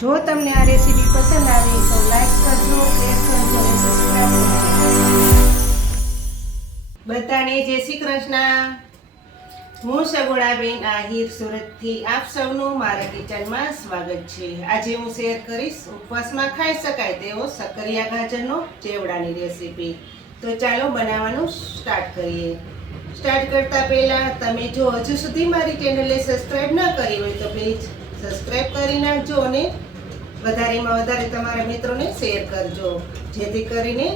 જો તમને આ રેસીપી પસંદ આવી તો લાઈક કરજો, શેર કરજો અને સબસ્ક્રાઈબ કરજો. બધાને જય શ્રી કૃષ્ણ. હું સગુણાબેન આહિર સુરતથી આપ સૌનું મારા કિચનમાં સ્વાગત છે. આજે હું શેર કરીશ, ઉપવાસમાં ખાઈ શકાય તેવો સક્કરિયા ગાજરનો ચેવડાની રેસીપી. તો ચાલો બનાવવાનું સ્ટાર્ટ કરીએ. સ્ટાર્ટ કરતા પહેલા તમે જો હજુ સુધી મારી ચેનલને સબસ્ક્રાઈબ ન કરી હોય તો પ્લીઝ સબસ્ક્રાઈબ કરી નાખજો અને વધારેમાં વધારે તમારા મિત્રોને શેર કરજો. જેથી કરીને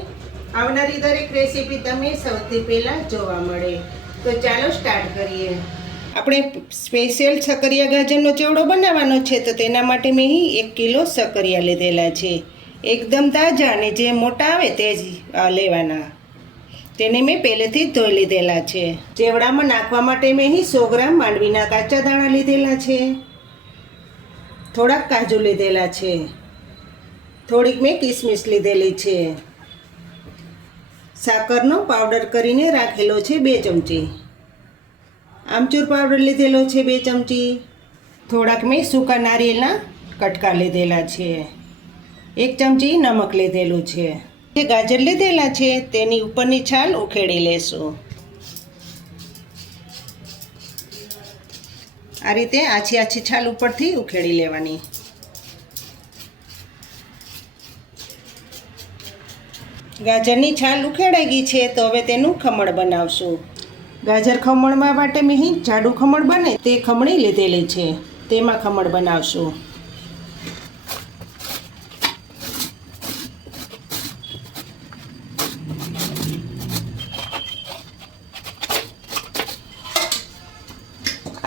આવનારી દરેક રેસીપી તમને સૌથી પહેલાં જોવા મળે. તો ચાલો સ્ટાર્ટ કરીએ. આપણે સ્પેશિયલ સકરિયા ગાજરનો ચેવડો બનાવવાનો છે, તો તેના માટે મેં એક કિલો સકરિયા લીધેલા છે. એકદમ તાજા અને જે મોટા આવે તે જ લેવાના. તેને મેં પહેલેથી ધોઈ લીધેલા છે. ચેવડામાં નાખવા માટે મેં અહીં સો ગ્રામ માંડવીના કાચા દાણા લીધેલા છે. થોડાક કાજુ લીધેલા છે. થોડીક મેં કિસમિસ લીધેલી છે. સાકરનો પાવડર કરીને રાખેલો છે બે ચમચી. આમચૂર પાવડર લીધેલો છે બે ચમચી. થોડાક મેં સૂકા નારિયેળના કટકા લીધેલા છે. એક ચમચી નમક લીધેલું છે. જે ગાજર લીધેલા છે તેની ઉપરની છાલ ઉખેડી લેશું. આ રીતે આછી આછી છાલ ઉપરથી ઉખેડી લેવાની. ગાજરની છાલ ઉખેડાઈ ગઈ છે, તો હવે તેનું ખમણ બનાવશું. ગાજર ખમણમાં માટે મેં જાડું ખમણ બને તે ખમણી લીધેલી છે, તેમાં ખમણ બનાવશું.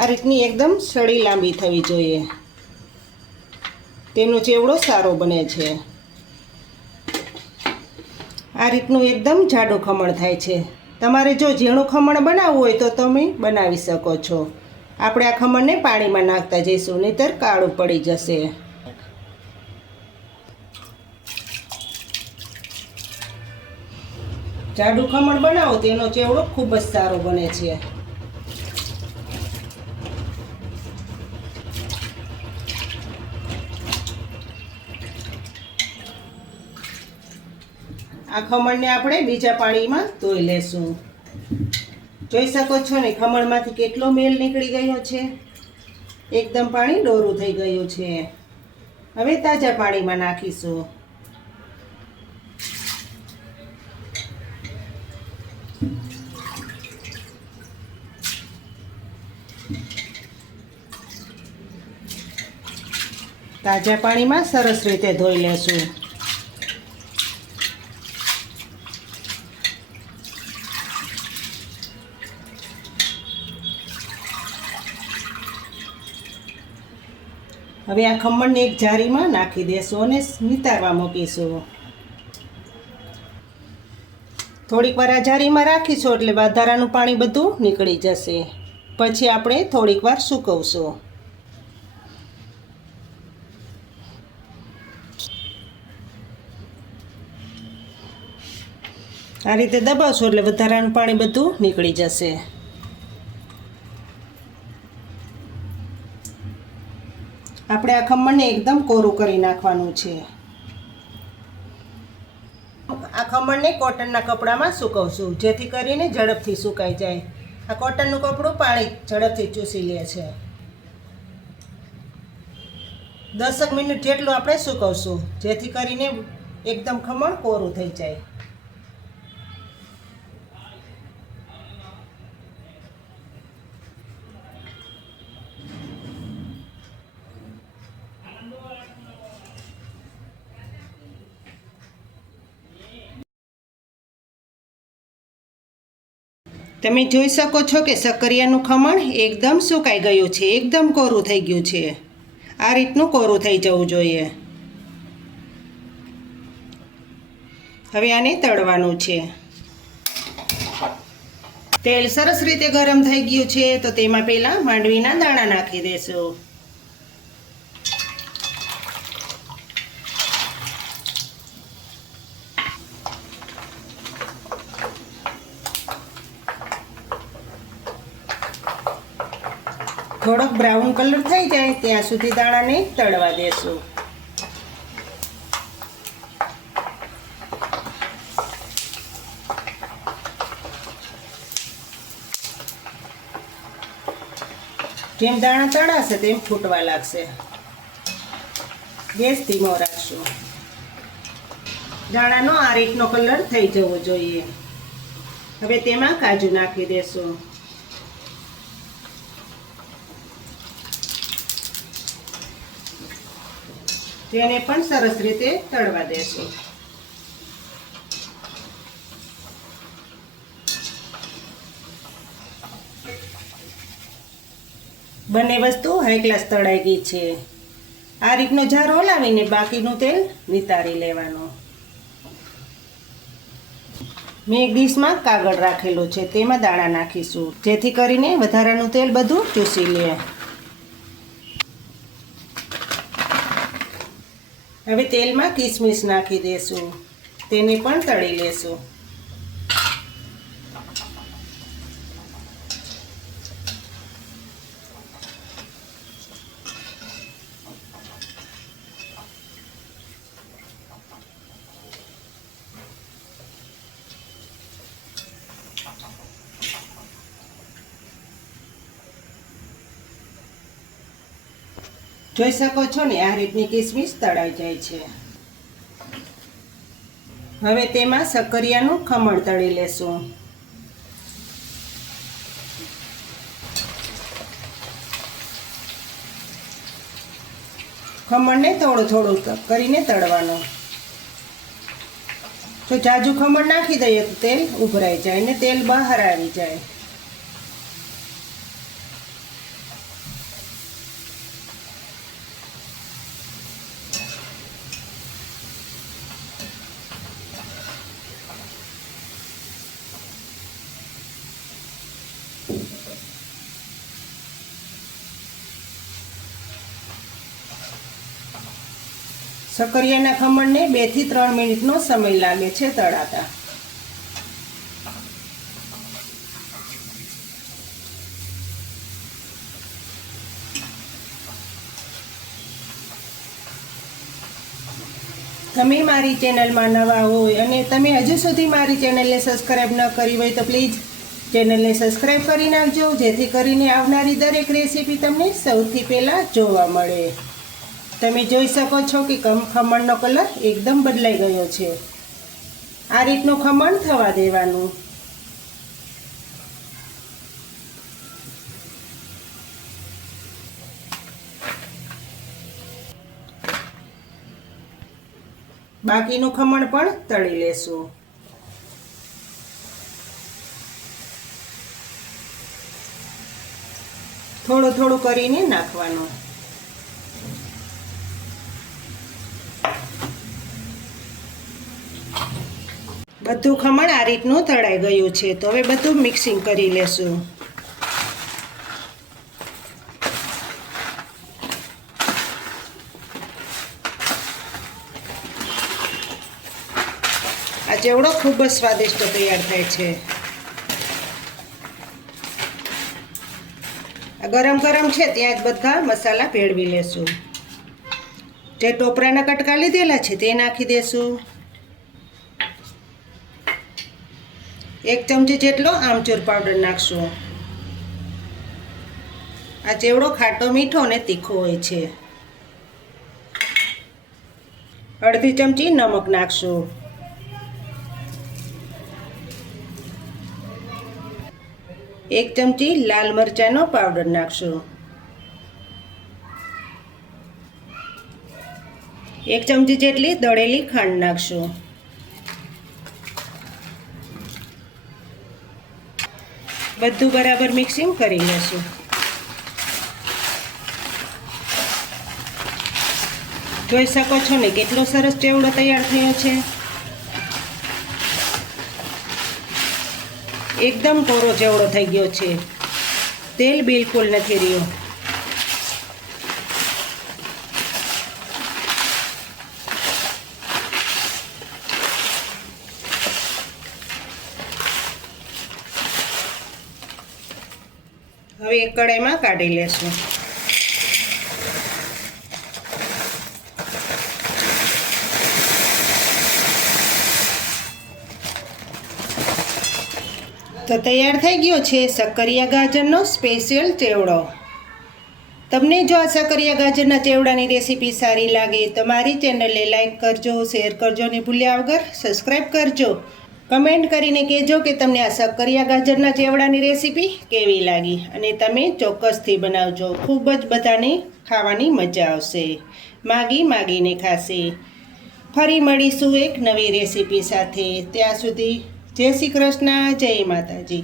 રીતની એકદમ સળી લાંબી થવી જોઈએ. તેનો ચેવડો સારો બને છે. આ રીતનું એકદમ જાડું ખમણ થાય છે. તમારે જો ઝીણું ખમણ બનાવવું હોય તો તમે બનાવી શકો છો. આપણે આ ખમણને પાણીમાં નાખતા જઈશું, નહીતર કાળું પડી જશે. જાડું ખમણ બનાવો, તેનો ચેવડો ખૂબ જ સારો બને છે. આ ખમણને આપણે બીજા પાણીમાં ધોઈ લેશું. જોઈ શકો છો ને, ખમણમાંથી કેટલો મેલ નીકળી ગયો છે. એકદમ પાણી ડોરું થઈ ગયું છે. હવે તાજા પાણીમાં નાખીશું. તાજા પાણીમાં સરસ રીતે ધોઈ લેશું. હવે આ ખમણને એક જારીમાં નાખી દેશું અને નિતારવા મૂકીશું. થોડીક વાર આ જારીમાં રાખીશું એટલે વધારાનું પાણી બધું નીકળી જશે. પછી આપણે થોડીક વાર સૂકવશું. આ રીતે દબાવશો એટલે વધારાનું પાણી બધું નીકળી જશે. આપણે આ ખમણને એકદમ કોરું કરી નાખવાનું છે. આ ખમણને કોટનના કપડામાં સૂકવશું, જેથી કરીને ઝડપથી સુકાઈ જાય. આ કોટનનું કપડું પાણી ઝડપથી ચૂસી લે છે. દસક મિનિટ જેટલું આપણે સૂકવશું, જેથી કરીને એકદમ ખમણ કોરું થઈ જાય. તમે જોઈ શકો છો કે સક્કરિયાનું ખમણ એકદમ સુકાઈ ગયું છે, એકદમ કોરું થઈ ગયું છે. આ રીતનું કોરું થઈ જવું જોઈએ. હવે આને તળવાનું છે. તેલ સરસ રીતે ગરમ થઈ ગયું છે, તો તેમાં પહેલાં માંડવીના દાણા નાખી દેશું. થોડોક બ્રાઉન કલર થઈ જાય ત્યાં સુધી દાણાને તળવા દેશું. જેમ દાણા તળાશે તેમ ફૂટવા લાગશે. ગેસ ધીમો રાખશું. દાણાનો આ રીતનો કલર થઈ જવો જોઈએ. હવે તેમાં કાજુ નાખી દેશું. તેને પણ સરસ રીતે તળવા દેશું. બંને વસ્તુ હાઈ ક્લાસ તળાઈ ગઈ છે. આ રીતનો જાર ઓલાવીને બાકીનું તેલ વિતારી લેવાનું. મેં એક ડીશમાં કાગળ રાખેલો છે, તેમાં દાણા નાખીશું. જેથી કરીને વધારાનું તેલ બધું ચૂસી લે. હવે તેલમાં કિસમિસ નાખી દેશું. તેને પણ તળી લેશું. જોઈ શકો છો ને, આ રીતની કિસમિસ તળાઈ જાય છે. હવે તેમાં સકરિયાનું ખમણ તળી લેશું. ખમણને થોડું થોડું કરીને તળવાનું. જો જાજુ ખમણ નાખી દઈએ તો તેલ ઉભરાઈ જાય ને તેલ બહાર આવી જાય. સકરિયાના ખમણને બેથી ત્રણ મિનિટનો સમય લાગે છે તળાતા. તમે મારી ચેનલમાં નવા હોય અને તમે હજુ સુધી મારી ચેનલને સબસ્ક્રાઈબ ન કરી હોય તો પ્લીઝ ચેનલને સબસ્ક્રાઈબ કરી નાખજો, જેથી કરીને આવનારી દરેક રેસીપી તમને સૌથી પહેલાં જોવા મળે. તમે જોઈ શકો છો કે ખમણનો કલર એકદમ બદલાઈ ગયો છે. આ રીતનું ખમણ થવા દેવાનું. બાકીનું ખમણ પણ તળી લેશું. થોડું થોડું કરીને નાખવાનું. બધું ખમણ આ રીતનું તળાઈ ગયું છે. તો હવે બધું મિક્સિંગ કરી લેશું. આ ચેવડો ખૂબ જ સ્વાદિષ્ટ તૈયાર થાય છે. ગરમ ગરમ છે ત્યાં જ બધા મસાલા ભેળવી લેશું. જે ટોપરાના કટકા લીધેલા છે તે નાખી દેશું. એક ચમચી જેટલો આમચૂર પાવડર નાખશું. આ ચેવડો ખાટો મીઠો અને તીખો હોય છે. અડધી ચમચી નમક નાખશું. એક ચમચી લાલ મરચાંનો પાવડર નાખશું. એક ચમચી જેટલી દળેલી ખાંડ નાખશું. બધું બરાબર મિક્સિંગ કરી લેશું. જોઈ શકો છો ને કેટલો સરસ ચેવડો તૈયાર થયો છે. એકદમ કોરો ચેવડો થઈ ગયો છે. તેલ બિલકુલ નથી રહ્યું. કડાઈમાં કાઢી લેશું. તો તૈયાર થઈ ગયો છે સક્કરિયા ગાજરનો સ્પેશિયલ ચેવડો. તમને જો આ સક્કરિયા ગાજરના ચેવડાની રેસીપી સારી લાગે તો મારી ચેનલને લાઈક કરજો, શેર કરજો અને ભૂલ્યા વગર સબસ્ક્રાઈબ કરજો. કમેન્ટ કરીને કહેજો કે તમને આ સક્કરિયા ગાજરના ચેવડાની રેસીપી કેવી લાગી અને તમે ચોક્કસથી બનાવજો. ખૂબ જ બધાને ખાવાની મજા આવશે. માગી માગીને ખાશે. ફરી મળીશું એક નવી રેસીપી સાથે. ત્યાં સુધી જય શ્રી કૃષ્ણ, જય માતાજી.